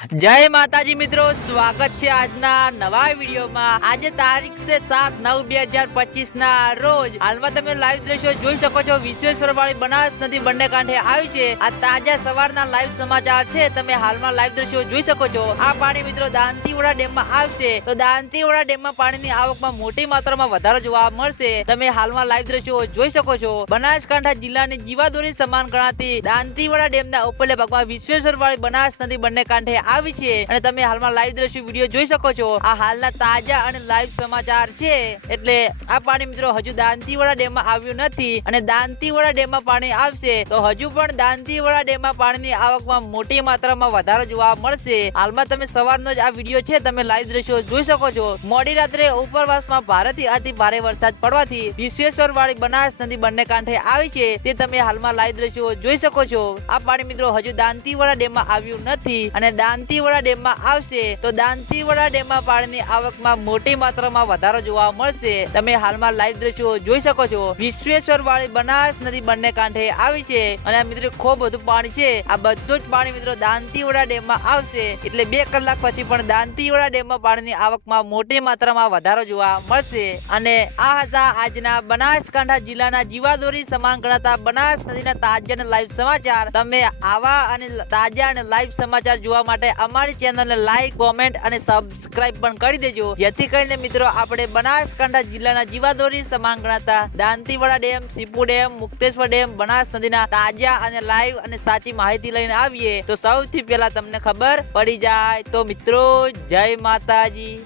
જય માતાજી મિત્રો, સ્વાગત છે આજના નવા વિડીયોમાં. આજે તારીખ છે સાત નવ બે હજાર પચીસ ના રોજ. હાલમાં તમે લાઈવ દ્રશ્યો જોઈ શકો છો. વિશ્વેશ્વર વાળી બનાસ નદી બંને કાંઠે આવી છે. આ તાજા સવારના લાઈવ સમાચાર છે. તમે હાલમાં લાઈવ દ્રશ્યો જોઈ શકો છો. આ પાણી મિત્રો દાંતીવાડા ડેમમાં આવશે. તો દાંતીવાડા ડેમમાં પાણીની આવકમાં મોટી માત્રામાં વધારો જોવા મળશે. તમે હાલમાં લાઈવ દ્રશ્યો જોઈ શકો છો. બનાસકાંઠા જિલ્લાની જીવાદોરી સમાન ગણાતી દાંતીવાડા ડેમના ઉપરલે ભાગમાં વિશ્વેશ્વર વાળી બનાસ નદી બંને કાંઠે આવી છે. અને તમે હાલમાં લાઈવ દ્રશ્ય વીડિયો જોઈ શકો છો. આ હાલના તાજા અને લાઈવ સમાચાર છે. એટલે આ પાણી મિત્રો હજુ દાંતીવાડા ડેમમાં આવ્યું નથી. અને દાંતીવાડા ડેમમાં પાણી આવશે. તો હજુ પણ દાંતીવાડા ડેમમાં પાણીની આવકમાં મોટી માત્રામાં વધારો જોવા મળશે. હાલમાં તમે સવારનો જ આ વીડિયો છે. તમે લાઈવ દ્રશ્યો જોઈ શકો છો. મોડી રાત્રે ઉપરવાસમાં ભારેથી અતિ ભારે વરસાદ પડવાથી વિશ્વેશ્વર વાળી બનાસ નદી બંને કાંઠે આવી છે. તે તમે હાલમાં લાઈવ દ્રશ્યો જોઈ શકો છો. આ પાણી મિત્રો હજુ દાંતીવાડા ડેમમાં આવ્યું નથી. અને દાંતીવાડા ડેમમાં આવશે તો દાંતીવાડા ડેમમાં પાણીની આવકમાં મોટી માત્રામાં વધારો જોવા મળશે. તમે હાલમાં લાઈવ દ્રશ્યો જોઈ શકો છો. વિશ્વેશ્વર વાળી બનાસ નદી બંને કાંઠે આવી છે અને મિત્રો ખૂબ બધું પાણી છે. આ બધું જ પાણી મિત્રો દાંતીવાડા ડેમમાં આવશે. એટલે બે કલાક પછી પણ દાંતીવાડા ડેમમાં પાણીની આવકમાં મોટી માત્રામાં વધારો જોવા મળશે. અને આ હતા આજના બનાસકાંઠા જિલ્લાના જીવાદોરી સમાન ગણાતા બનાસ નદીના તાજા અને લાઈવ સમાચાર. તમે આવા અને તાજા અને લાઈવ સમાચાર જોવા માટે અમારી ચેનલને લાઈક કોમેન્ટ અને સબસ્ક્રાઇબ પણ કરી દેજો. જેથી કરીને મિત્રો, આપણે બનાસકાંઠા જિલ્લાના જીવાદોરી સમાન ગણાતા Dantiwada dam, Sipu dam, Mukteshwar dam, Banas નદીના તાજા અને લાઈવ અને સાચી માહિતી લઈને આવીએ. તો સૌથી પહેલા તમને ખબર પડી જાય. તો મિત્રો, જય માતાજી.